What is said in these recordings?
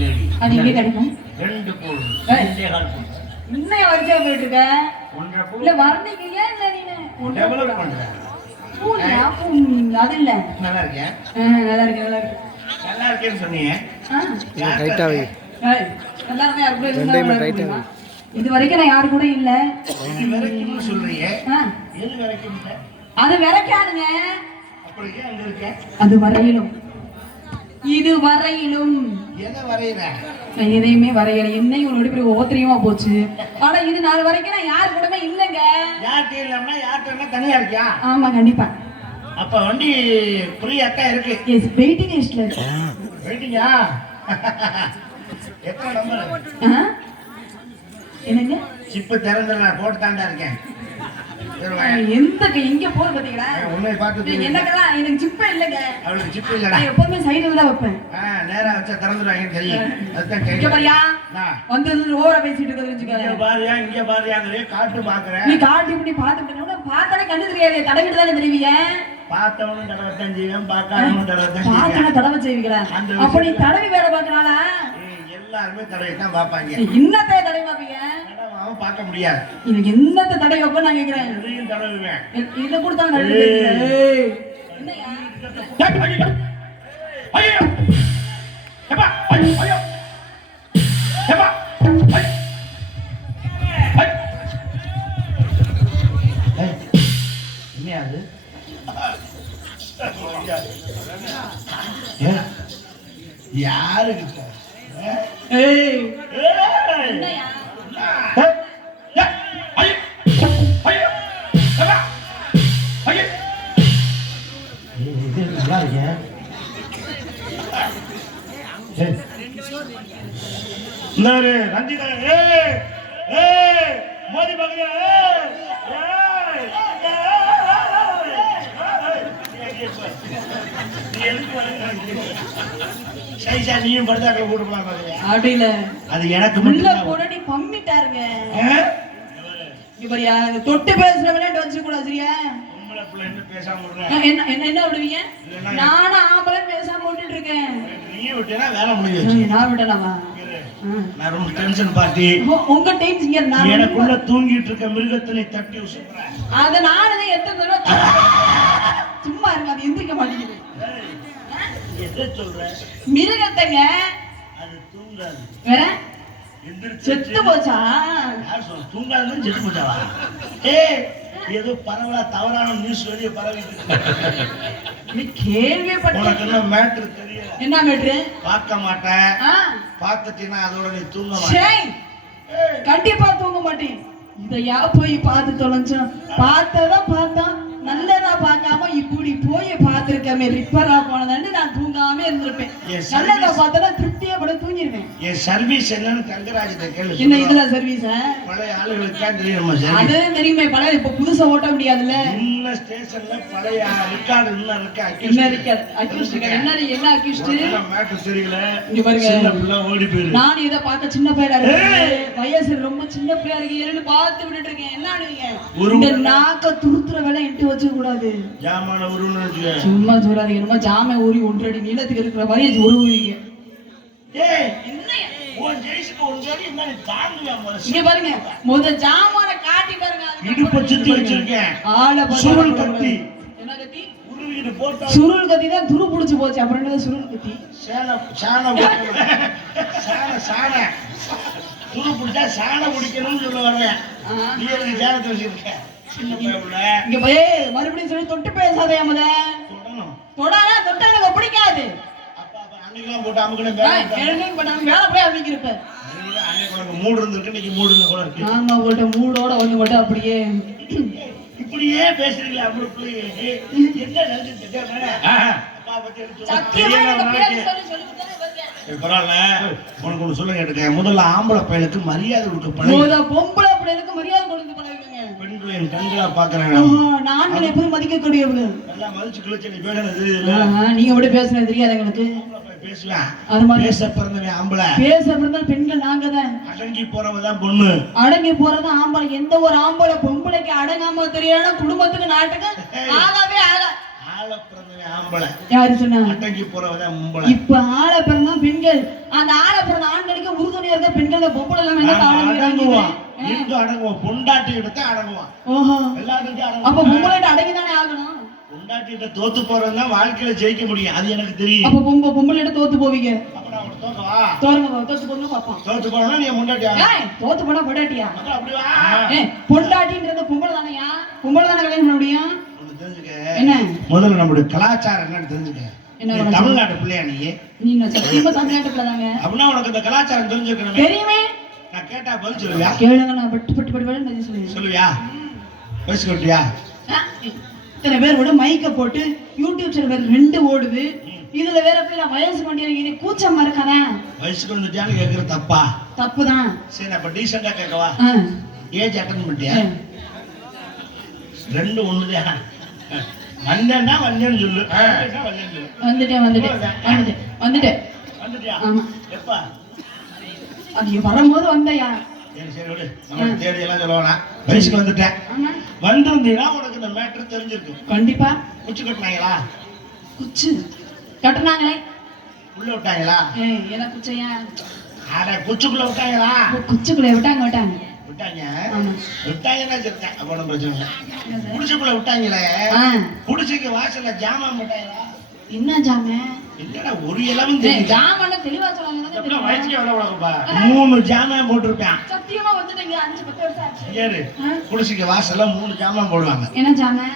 Lady அது எங்கே கிடைக்கும். ரெண்டு புல் ஏய். ரெண்டே கால் புல் இன்னும் வரைக்கும் போயிட்டு இருக்க? ஒன்றரை இல்ல புல் வர்ணிக்கையா இல்ல நீனு? டெவலப் பண்றேன் பூலையா? பூ- அது இல்ல. நல்லா இருக்கேன் நல்லா இருக்கு நல்லா இருக்கு. நல்லா இருக்கேன்னு சொன்னீங்க ஆ, யார் ரைட்டா வை. ஏய், நல்லா இருந்தா யாரு கூட இருந்தா ரெண்டையுமே இருக்குமா? இது வரைக்கும் நான் யாரு கூட இல்ல. இது சொல்றீங்க எது வரைக்கும் இல்ல? அது விரைக்காதுங்க. அப்படி ஏன் அங்க இருக்க? அது வரையிலும். இது வரையிலும். எதையுமே வரையல. என்னையும் உன்னோட இப்படி ஒவ்வொருத்தரையுமா போச்சு. ஆனா இது நாள் வரைக்கும் நான் யாரு கூடமே இல்லைங்க. யார்கிட்ட இல்லாம யார்கிட்ட தனியா இருக்கியா? ஆமா கண்டிப்பா. அப்ப வண்டி ஃப்ரீயாக்கா இருக்கு. எஸ் வெயிட்டிங் லிஸ்ட்ல இருக்கு. வெயிட்டிங்கா எத்தனை நம்பர்? என்னங்க? சிப்பு திறந்துல போட்டு தாண்டா இருக்கேன். எந்த எங்க போகுது பாத்தீங்களா. என்னக்கெல்லாம் எனக்கு சிப்பே இல்லைங்க. அவளுக்கு சிப்பு இல்லடா. எப்பவுமே சைடுல தான் வைப்பேன். நேரா வச்சா திறந்துருவாங்கன்னு தெரியும். அதுதான் இங்க தெரியும் பாரியா? நான் வந்து ஓவரா பேசிட்டு இருக்கிறது இங்க வச்சுக்கோங்க பாரியா இங்க பாரியாங்கிறே காட்டு பாக்குறேன் நீ காட்டி இப்படி பார்த்துட்டு பார்த்தாலே கண்டு தெரியாது. தடவிட்டு தானே தெரிவிங்க பார்த்தவனும் செய்வேன் பார்க்காதவனும் தடவைத்தான் செய்வேன். பார்த்தா தடவை செய்வீங்களா? அப்ப நீ தடவி வேலை பார்க்கறாளா? எல்லாருமே தடவை தான் பார்ப்பாங்க இன்னத்தை தடவை பார்ப்பீங்க. பார்க்க முடியாது. எனக்கு என்னத்தை தடவை வைப்ப நான் கேக்குறேன் இதையும் தடவுவேன் இதை கொடுத்தா! ஐ! ஐ! ஏய், இந்தாரு, ரஞ்சிதா, ஏய், ஏய், மோதி நீ? சைஸா நீயும் படுத்தாக்களை போட்டு போலாம்? அப்படி இல்ல அது எனக்கு மட்டும் போனா நீ பம்மிட்டாருங்க இந்த தொட்டு பேசுற விளையாட்டு வச்சு கூட சரியா என்ன என்ன விடுவீங்க? நானும் ஆம்பளை பேசாம விட்டுட்டு இருக்கேன். நீயே விட்டேன்னா வேலை. அஹ் நான் விடலாமா? நான் ரொம்ப டென்ஷன் பார்ட்டி உங்க டைம் இங்க நான் எனக்குள்ள தூங்கிட்டு இருக்க மிருகத்தினை தட்டி உசுப்புறேன் அத நானும் எத்தனை தடவை சும்மா இருங்க அது எந்திரிக்க மாட்டேங்குது. எதை சொல்ற? மிருகத்தைங்க. அது தூங்காது. வேற எந்திரிச்சு செத்து போச்சா? தூங்காதுன்னு செத்து போச்சாவா? ஏய் ஏதோ பரவலா தவறான நியூஸ் வெளியே பரவிட்டு. நீ கேள்விப்பட்ட என்ன மேட்ரு தெரியல. என்ன மேட்ரு பார்க்க மாட்டேன். பார்த்துட்டீங்கன்னா அதோட நீ தூங்க மாட்டேன் கண்டிப்பா தூங்க மாட்டேன். இதையா போய் பார்த்து தொலைஞ்சோம் பார்த்ததான் பார்த்திருக்கமே ரிப்பரா போனதாண்டு நான் தூங்காம இருந்திருப்பேன். நல்லதா. பார்த்தா திருப்தியா பட தூங்கிருவேன் என் சர்வீஸ் என்னன்னு தங்கராஜத்தை கேளு. என்ன இதுல சர்வீஸ் பழைய ஆளுகளுக்கு தான் தெரியும் அது தெரியுமே பல இப்ப புதுசா ஓட்ட முடியாதுல்ல? ஸ்டேஷன்ல பழைய ரெக்கார்டு இன்னும் இருக்கு? என்ன. இருக்க? அக்யூஸ்ட் இருக்க? என்ன என்ன அக்யூஸ்ட் உனக்கெல்லாம் matter தெரியல. இங்க பாருங்க. சின்ன பிள்ளை ஓடி போயிரு. நான் இதை பார்க்க சின்ன பையனா. வயசு ரொம்ப சின்ன பிள்ளையா இருக்கீங்கன்னு பார்த்து விட்டுட்டு இருக்கேன். என்ன ஆடுவீங்க இந்த நாக்க துருத்துற வேலை எட்டு வச்சுக்க கூடாது. ஜாமான உருவன்னு சும்மா சொல்லாதீங்க. என்னமோ ஜாமை ஊறி ஒன்றடி நீளத்துக்கு இருக்கிற மாதிரி உருவுறீங்க ஏய்! உன் ஜெயிச்சுக்கு ஒரு என்ன? இங்க பாருங்க. முத அதுக்கப்புறம் இடுப்பை சுத்தி. வச்சிருக்கேன் சுருள். கத்தி. சுருள் தான் துரு புடிச்சு போச்சு. அப்புறம் சுருள் கத்தி. சாணை சாணை துரு பிடிச்சா சாணை பிடிக்கணும்னு சொல்ல. நீ எனக்கு சேனத்தை வச்சிருக்க? சின்ன இங்க போய் மறுபடியும் சொல்லி தொட்டு பேசாதே முத தொடணும். தொடாத? தொட்டா எனக்கு பிடிக்காது. அன்னைக்கெல்லாம் போட்டு அமுக்கணும் வேலை போய் உனக்கு மூடு இருந்திருக்கு இன்னைக்கு மூடுங்க கூட இருக்கு. ஆமா உங்கள்ட்ட மூடோட ஒண்ணு மட்டும் அப்படியே இப்படியே பேசுறீங்களா அப்படி பிள்ளைங்க என்ன பரவாயில்ல. உனக்கு சொல்ல கேட்டுக்க. முதல்ல ஆம்பளை பையனுக்கு மரியாதை கொடுக்க பழகி. முத பொம்பளை பிள்ளைகளுக்கு மரியாதை கொடுத்து பழகுங்க பெண்கள் என் கண்களா பாக்குறேன் நான்களை எப்போதும் மதிக்கக்கூடியவங்க நல்லா மதிச்சு கிழிச்சு நீ இல்ல. ஆஹா, நீங்க மட்டும் பேசுறது தெரியாது எங்களுக்கு. மாதிரி பேச பிறந்தவன் ஆம்பளை. பேச இருந்தாலும் பெண்கள் நாங்க தான் அடங்கி போறவதான் பொண்ணு. அடங்கி போறது ஆம்பளை. எந்த ஒரு ஆம்பளை பொம்பளைக்கு அடங்காம தெரியல குடும்பத்துக்கு நாட்டுக்கு ஆகவே ஆக இப்ப ஆள பிறந்தா பெண்கள். அந்த ஆள பிறந்த ஆண்களுக்கு உறுதுணையா இருக்க பெண்கள் பொம்பளை எல்லாம் என்ன அடங்குவோம் பொண்டாட்டி ஓஹோ. எல்லாத்துக்கும் அப்ப பொம்பளை அடங்கி தானே ஆகணும்? பொண்டாட்டி கிட்ட தோத்து போறதுதான் வாழ்க்கையில ஜெயிக்க முடியும். அது எனக்கு தெரியும். அப்ப பொம்பளை தோத்து போவீங்க? அப்ப நான் உனக்கு தோக்கவா? தோறுங்க தோத்து பாப்போம் தோத்து நீ ஏய் தோத்து போனா பொண்டாட்டியா? அப்படி வா. ஏய் பொண்டாட்டின்றது பொம்பளை தானையா? பொம்பளை தானே கல்யாணம் பண்ண முடியும்? தெரிஞ்சுக்க. என்ன? முதல்ல நம்மளுடைய கலாச்சாரம் என்னன்னு தெரிஞ்சுக்க? தமிழ்நாட்டு பிள்ளையா நீ? நீங்க சத்தியமா தாங்க அப்படின்னா உனக்கு இந்த கலாச்சாரம் தெரிஞ்சுக்கணுமே. தெரியுமே? நான் கேட்டா பதில் சொல்லுவியா? கேளுங்க நான் பட்டு பட்டு பட்டு பட்டு பதில் சொல்லுவேன். சொல்லுவியா? பேசிக்கிட்டியா இத்தனை பேர் விட மைக்க போட்டு யூடியூப் சேனல் ரெண்டு ஓடுது. இதுல வேற போய் நான் வயசு பண்ணி கூச்சமா இருக்கானே? வயசுக்கு வந்துட்டியான்னு கேட்கற தப்பா? தப்புதான். சரி அப்ப டீசெண்டா கேட்கவா? ஏஜ் அட்டன் பண்ணிட்டியா. ரெண்டு ஒண்ணுதான் வந்தேன்னா வந்தேன்னு சொல்லு. வந்துட்டேன் வந்துட்டேன் வந்துட்டேன் வந்துட்டேன். வந்துட்டியா? ஆமா. எப்பா? அது வரும்போது வந்தையா சரி சரி விடு. நமக்கு தேடி எல்லாம் சொல்ல வேணாம் வயசுக்கு வந்துட்டேன். ஆமா. வந்திருந்தீங்கன்னா உனக்கு இந்த மேட்ரு தெரிஞ்சிருக்கு கண்டிப்பா. குச்சி கட்டினாங்களா? குச்சு. கட்டுனாங்களே. உள்ள விட்டாங்களா? ஏய் எனக்கு குச்சையா? அட குச்சுக்குள்ள விட்டாங்களா? குச்சுக்குள்ள விட்டாங்க விட்டாங்க. விட்டாங்க. விட்டாங்கன்னா பிரச்சனை என்னது? குடிச்சுக்குள்ள விட்டாங்களே. ஆ, குடிசைக்கு வாசல்ல ஜாமான் விட்டாங்களா என்ன ஜாமே? என்னடா ஒரு தெரியும்? ஜாமான்னு தெளிவா சொல்லாங்க மூணு ஜாமான் போட்டிருப்பேன். சத்தியமா வந்துட்டீங்க அஞ்சு பத்து வருஷம் ஆச்சு. ஏறு. ஆ, குடிசைக்கு வாசல்ல மூணு ஜாமான் போடுவாங்க. என்ன ஜாமே?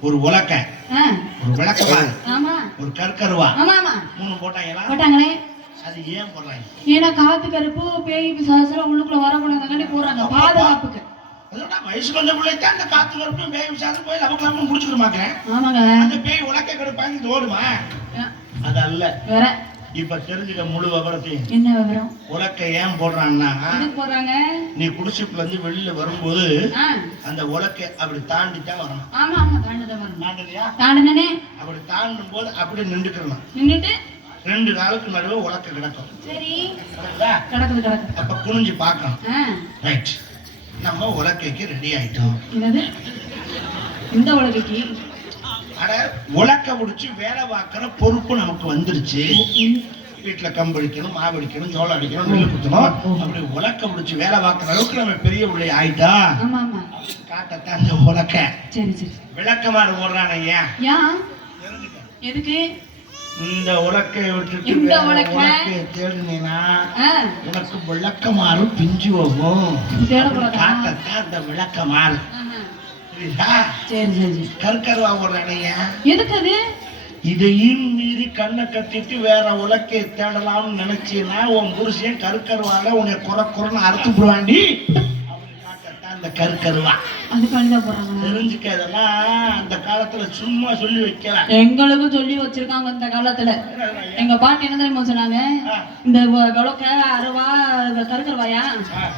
ஒரு உலக்க. ஆ, ஒரு விளக்கமாறு ஆமா. ஒரு கற்கருவா. ஆமா ஆமா. மூணு போட்டாங்களா? போட்டாங்களே. அது ஏன் போடுறாங்க? ஏன்னா காத்து கருப்பு பேய் பிசாசுல உள்ளுக்குள்ள வரக்கூடாதுங்கன்னு போறாங்க பாதுகாப்புக்கு. அதோட வயசு கொஞ்சம் பிள்ளைக்கு அந்த காத்து வரப்பும் பேய் விசாரம் போய் நமக்கு முடிச்சுக்கிற ஆமாங்க. அந்த பேய் உலக்க கெடுப்பாங்க இது ஓடுமா? அது அல்ல வேற. இப்ப தெரிஞ்சுக்க முழு விவரத்தையும். என்ன விவரம்? உலக்க ஏன் எதுக்கு போறாங்க நீ குடிசுக்குள்ள இருந்து வெளியில வரும்போது அந்த உலக்க அப்படி தாண்டி தான் வரணும். ஆமா ஆமா தாண்டுதான் வரணும். தாண்டலையா தாண்டுனே அப்படி தாண்டும் போது அப்படியே நின்றுக்கணும் நின்னுட்டு ரெண்டு காலுக்கு நடுவே உலக்க கிடக்கும். சரி? கிடக்குது கிடக்குது. அப்ப குனிஞ்சு பார்க்கணும். ரைட். நம்ம உலக்கைக்கு ரெடி ஆயிட்டோம். என்னது? இந்த உலகைக்கு? அட உலக்க முடிச்சு வேலை பார்க்குற பொறுப்பு நமக்கு வந்துருச்சு. வீட்டுல கம்படிக்கணும் மாவடிக்கணும் சோளம் அடிக்கணும் நெல் குத்தணும். அப்படி உலக்க முடிச்சு வேலை பார்க்குற அளவுக்கு நம்ம பெரிய பிள்ளை ஆயிட்டா? காட்டத்தான் அந்த உலக்க. சரி சரி. விளக்கமாறு ஓடுறான ஏன்? எதுக்கு? இந்த உலக்கை விட்டுட்டு இந்த? உலக்கைய தேடினீன்னா ஆ, உனக்கு விளக்கமாறு பிஞ்சு போகும் காட்டத்தான் அந்த சரி சரி கற்கருவா ஓடுறானே ஏன் எதுக்கு இதையும் மீறி கண்ணை கட்டிட்டு வேற உலக்கை தேடலாம்னு நினைச்சீன்னா உன் புருஷன் கருக்கருவால உன்னை குறை குறைன்னு அறுத்து போடுவாண்டி கருக்கருவா அதுக்காண்டி தான் போறாங்க தெரிஞ்சுக்க இதெல்லாம் அந்த காலத்துல சும்மா சொல்லி வைக்கல. எங்களுக்கும் சொல்லி வச்சிருக்காங்க இந்த காலத்துல. எங்க பாட்டி என்ன தெரியுமா சொன்னாங்க? இந்த வ- கலக்க அருவா கருக்கருவாயா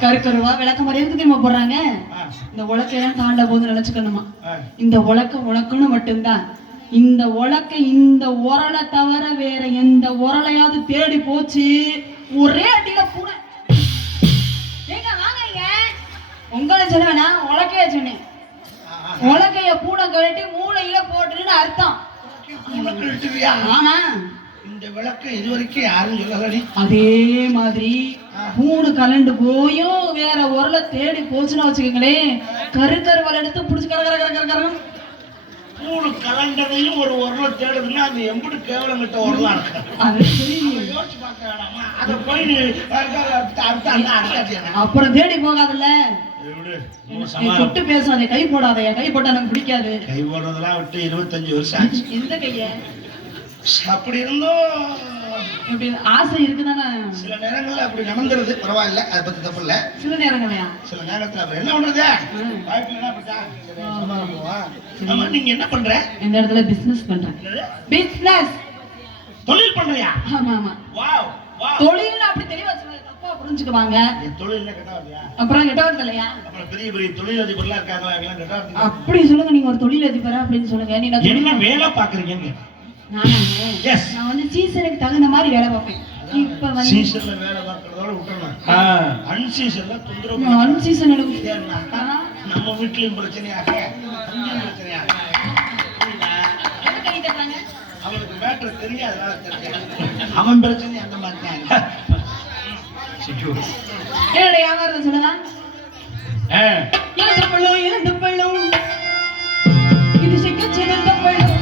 கருக்கருவா விளக்க மாதிரி எதுக்கு தெரியுமா போடுறாங்க? இந்த உலக்கையெல்லாம் தாண்ட போது நினைச்சுக்கணுமா. இந்த உலக்க உனக்குன்னு மட்டும்தான். இந்த உலக்க இந்த உரலை தவிர வேற எந்த உரலையாவது தேடி போச்சு. ஒரே அடியில பூனை. உங்களை சொன்னேனா உலக்கைய சொன்னேன். உலக்கைய பூனை கழட்டி மூளையில போட்டுன்னு அர்த்தம்? ஆமா. இந்த விளக்கு இது வரைக்கும் யாரும் சொல்லலடி. அதே மாதிரி பூணு கலண்டு போயும் வேற உரலை தேடி போச்சுன்னு வச்சுக்கோங்களேன். கருக்கருவல் எடுத்து பிடிச்சி கர கர கர கர மூணு கலண்டரையும் ஒரு உரலை தேடுதுன்னா அது எம்புடு கேவலம் கிட்ட உரலாம். யோசிச்சு பார்க்க வேணாமா அதை போய் அப்புறம் தேடி போகாதுல்ல. தொட்டு பேசாதே கை போடாதே கை போட்டா எனக்கு பிடிக்காது. கை போடுறதெல்லாம் விட்டு இருபத்தஞ்சு வருஷம் ஆச்சு. எந்த கைய? அப்படி இருந்தும். இப்படி ஆசை இருக்குதானே? சில நேரங்கள்ல அப்படி நடந்துருது. பரவாயில்ல அதை பத்தி தப்பு இல்ல. சில நேரங்களையா? சில நேரத்துல அப்புறம் என்ன பண்றது. வாய்ப்பு நீங்க என்ன பண்ற? இந்த இடத்துல? பிசினஸ் பண்றேன்? பிசினஸ் தொழில் பண்றியா? ஆமா ஆமா. வாவ் தொழில் அப்படி தெளிவா சொல்லுங்க தப்பா புரிஞ்சுக்குவாங்க. இல்லையா அப்புறம் கெட்ட வருது இல்லையா? அப்புறம் பெரிய பெரிய தொழிலதிபர்லாம் இருக்காங்களா? அவங்களாம் கெட்டா அப்படி சொல்லுங்க. நீங்க ஒரு தொழில் அதிபரா அப்படின்னு சொல்லுங்க. நீ நான் என்ன தொழில் வேலை Yes. நான் வந்து சீசனுக்கு தகுந்த மாதிரி வேலை பார்ப்பேன். இப்ப வந்து சீசன்ல வேலை பார்க்கறதோட விட்டுறணும் ஆ. அன்சீசன்ல தொந்தரவு அன் சீசன் எடுக்கும் ஏன்னா, நம்ம வீட்லயும் பிரச்சனையாக பிரச்சனையாக மேட்ரு தெரியாது. அவன் பிரச்சனை அந்த மாதிரி தான். என்னோட வியாபாரத்தை சொல்லுங்க ஆ. இழந்த பழம் இழந்த பழம் இது சிக்க சிறந்த பழம்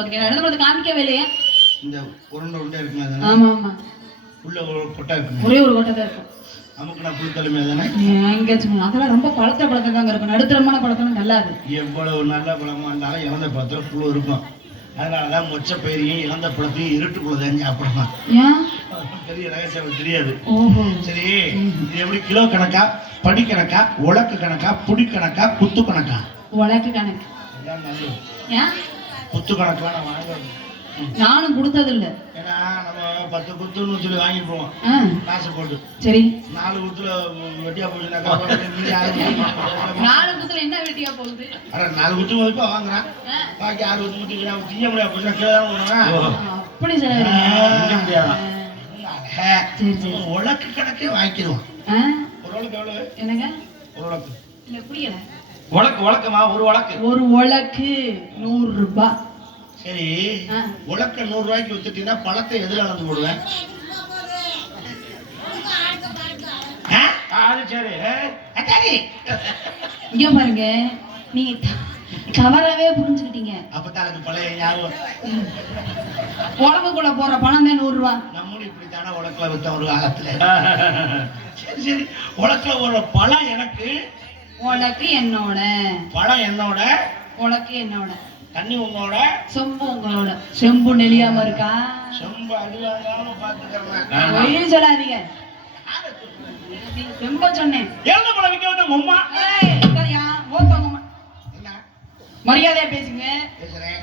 இ- இழந்த பழத்தை பாக்குறீங்க இழந்த பழத்தை காமிக்கவே இல்லையே. இந்த உருண்டை உருண்டை இருக்குமே தானே ஆமா ஆமா. உள்ள ஒரு கொட்டை இருக்குமே? ஒரே ஒரு ஓட்டை தான் இருக்கும். நமக்கு நான் புளி தலைமை தானே எங்க சும்மா. அதெல்லாம் ரொம்ப பழத்த தாங்க இருக்கும். நடுத்தரமான பழத்தெல்லாம் நல்லாது எவ்வளவு நல்ல பழமா இருந்தாலும் இழந்த பழத்துல புழு இருக்கும். அதனாலதான் மொச்ச பயிரையும் இழந்த பழத்தையும் இருட்டுக்குள்ள தான் சாப்பிடலாம் ஏன் பெரிய ரகசியம் தெரியாது. சரி இது எப்படி? கிலோ கணக்கா படி கணக்கா உலக்கு கணக்கா புடி கணக்கா குத்து கணக்கா? உலக்கு கணக்கு. அதான் நல்லது. குத்து கணக்கெல்லாம் நான் வாங்குறது. நானும் கொடுத்தது இல்ல. ஏன்னா நம்ம பத்து குத்துன்னு சொல்லி வாங்கிட்டு போவோம். காசு போட்டு. சரி. நாலு குத்துல வெட்டியா போச்சுனாக்கா குத்து. நாலு குத்துல என்ன வெட்டியா போகுது? அட நாலு குத்து மதிப்பா வாங்குறான். பாக்கி ஆறு குத்து முட்டி நான் செய்ய முடியாது. போச்சுன்னா கீழே தான். ஓ. அப்படி. சரி. உலக்கு கணக்கே வாங்கிடுவான் ஆ, ஒரு உலக்கு எவ்வளவு? என்னங்க? ஒரு உலக்கு இல்ல புரியல. உலக்கு உலக்கமா ஒரு உலக்கு ஒரு உலக்கு நூறு ரூபாய் சரி. உலக்க நூறு ரூபாய்க்கு வித்துட்டீங்கன்னா பழத்தை எதுல அளந்து போடுவேன்? அது சரி. அதானே. இங்க பாருங்க. நீங்க த- தவறாவே புரிஞ்சுக்கிட்டீங்க. அப்பதான் எனக்கு பழைய ஞாபகம். உடம்புக்குள்ள போற பணம் தான் நூறு ரூபாய் நம்மளும் இப்படித்தானே உலக்கில் வித்த ஒரு காலத்துல. சரி சரி. உலக்கில் ஒரு பழம் எனக்கு உனக்கு என்னோட. பழம் என்னோட? உனக்கு என்னோட. தண்ணி உன்னோட? சொம்பு உங்களோட. செம்பு நெளியாம இருக்கா? செம்பு அடிவாங்காம பாத்துக்கிறேன். பொய் சொல்லாதீங்க. செம்ப சொன்னேன். எழுத பழம் விற்க வந்து உம்மா. மரியாதையா பேசுங்க. பேசுறேன்.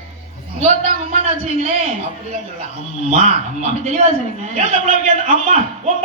ஓத்தாங்க அம்மான்னு வச்சுங்களே அப்படிதான் சொல்ல அம்மா. அம்மா அப்படி தெளிவா சொல்லுங்க. எழுத பழம் விற்க அம்மா. உன்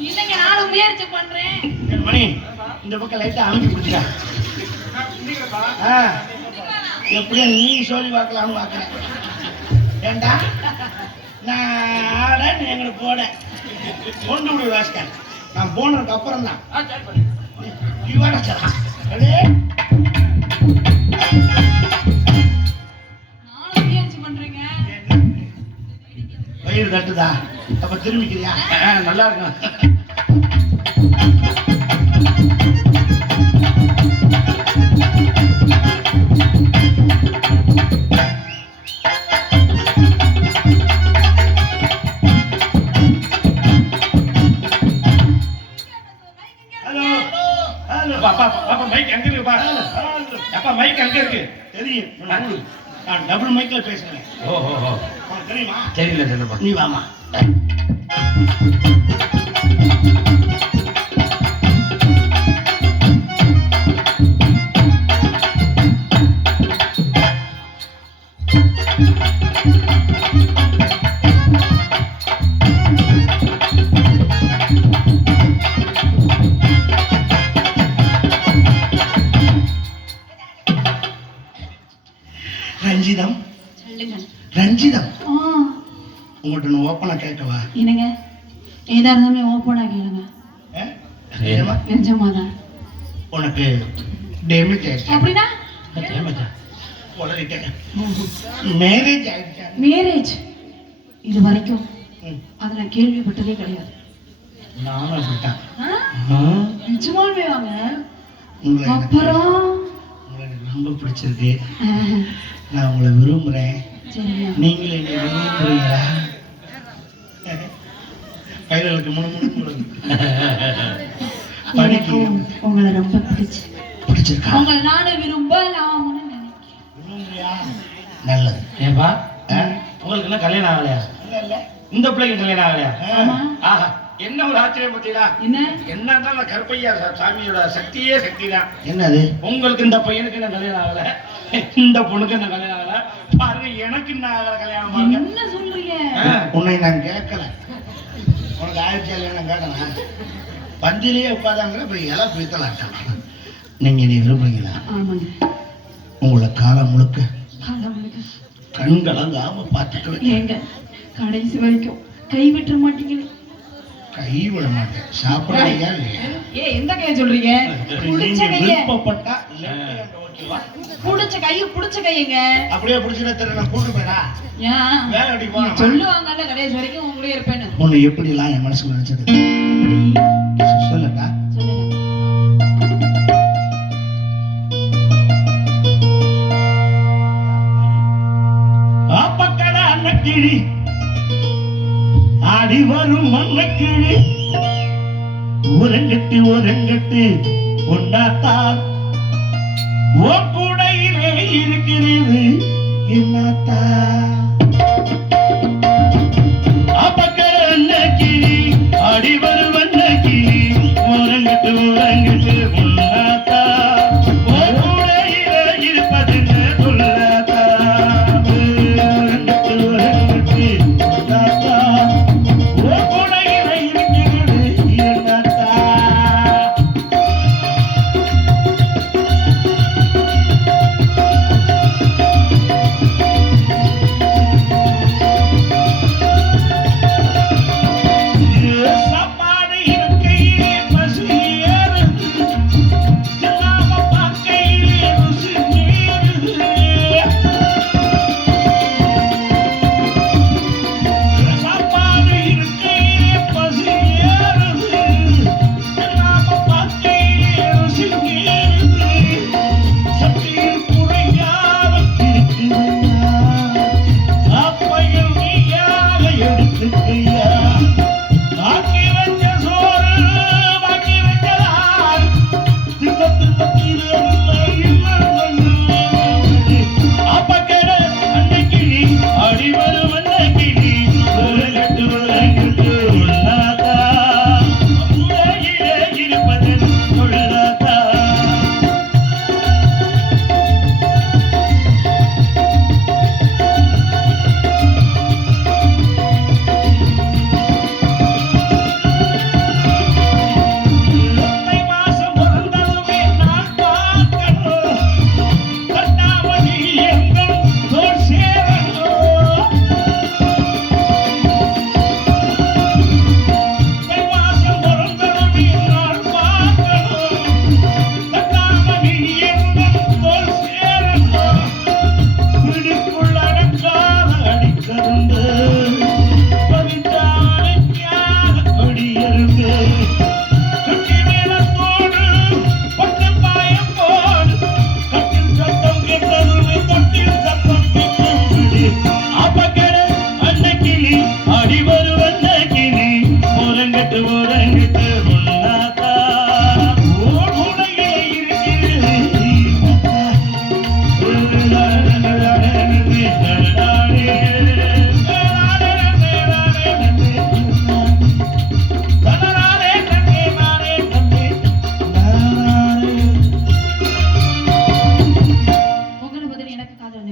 இல்லைங்க நானும் முயற்சி பண்றேன். மணி இந்த பக்கம் லைட்டா அமைச்சு பிடிச்சிக்க ஆ எப்படியும் நீ சொல்லி பார்க்கலாம்னு பார்க்குறேன். ஏண்டா? நான் ஆட நீ எங்களுக்கு போட. கொண்டு விடு வாஸ்கர் நான் போனதுக்கு அப்புறம் தான் வயிறு தட்டுதா? அப்ப திரும்பிக்கிறியா? நல்லா இருக்கும். தெரியும் நான் டபுள் மைக்ல பேசுறேன். ஓ ஓ ஓ உனக்கு தெரியுமா? தெரியல சின்னப்பா நீ வாமா உங்கள்கிட்ட நான் ஓப்பனா கேட்கவா? என்னங்க? ஏதா இருந்தாலும் ஓப்பனா கேளுங்க. ஆ? ஏம்மா? நிஜமாதான். உனக்கு டேமேஜ் ஆயிடுச்சா? அப்படின்னா? உளறிட்டேன் மேரேஜ் ஆயிடுச்சா? மேரேஜ் இது வரைக்கும் ம். அதை நான் கேள்விப்பட்டதே கிடையாது. நானும் அப்படித்தான். ஆ? நிஜமாலுமே வாங்க. அப்புறம்? உங்களை எனக்கு ரொம்ப பிடிச்சிருக்கு. நான் உங்களை விரும்புறேன். சரிங்க. நீங்களும் என்னை விரும்புறீங்களா கைகளுக்கு முழு முழு படிக்க எனக்கும் உங்களை ரொம்ப பிடிச்சு. பிடிச்சிருக்கா? உங்களை நானும் விரும்பலாம்னு நினைக்கிறேன். நல்லது. ஏன்பா? ஆ? உங்களுக்கு என்ன கல்யாணம் ஆகலையா? இல்ல இல்ல. இந்த பிள்ளைக்கு கல்யாணம் ஆகலையா? ஆஹா. என்ன ஒரு ஆச்சரியம் பத்தீங்களா என்ன? என்னதான் கருப்பையா சாமியோட சக்தியே சக்தி தான் என்னது? உங்களுக்கு இந்த பையனுக்கு என்ன கல்யாணம் ஆகல. இந்த பொண்ணுக்கு என்ன கல்யாணம் ஆகல. பாருங்க எனக்கு என்ன ஆகல கல்யாணம் பாருங்க. என்ன சொல்றீங்க. உன்னை நான் கேட்கல. உனக்கு ஆயிரத்தி ஏழு கேட்டனா பந்திலேயே உட்காதாங்கிற இப்ப இலை பித்தலாட்டம் நீங்க நீ விரும்புறீங்களா ஆமாங்க. உங்களை காலம் முழுக்க கடவுளுக்கு கண் கலங்காம பார்த்துக்குவேன் ஏங்க கடைசி வரைக்கும் கைவிட்டுற மாட்டீங்களே? கை விட மாட்டேன். சாப்பிடுறீங்க ஏ எந்த கைய சொல்றீங்க? விருப்பப்பட்டா புடிச்ச கைய புடிச்ச கையங்க. அப்படியே பிடிச்சிட தெரியல நான் கூட்டு போயிடா ஏன் வேலை அடி போனா சொல்லுவாங்கல்ல கடைசி வரைக்கும் உங்களே இருப்பேன்னு. உன்னை எப்படிலாம் என் மனசுக்குள்ள நினைச்சது? சொல்லட்டா சொல்லுங்க ஆப்பக்கட அன்னக்கிழி ஆடி வரும் மண்ணக்கிழி உரங்கட்டு உரங்கட்டு பொன்னாத்தான்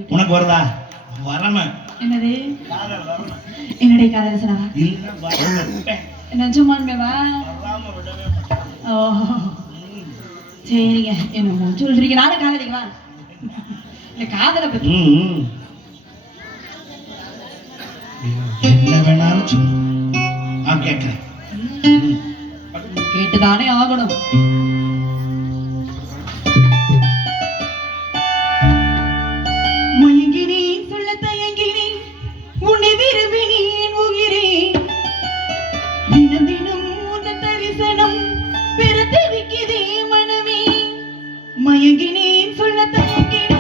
உனக்கு வருதா? வரணும். என்னது? என்னுடைய காதலசனவா நிஜமான்மேவா? ஓ. சரிங்க. என்ன சொல்றீங்க நானும் காதலிக்கவா இந்த காதலை பத்தி. என்ன வேணாலும் சொல்லு. நான் கேட்கிறேன். கேட்டுதானே ஆகணும். full of thinking.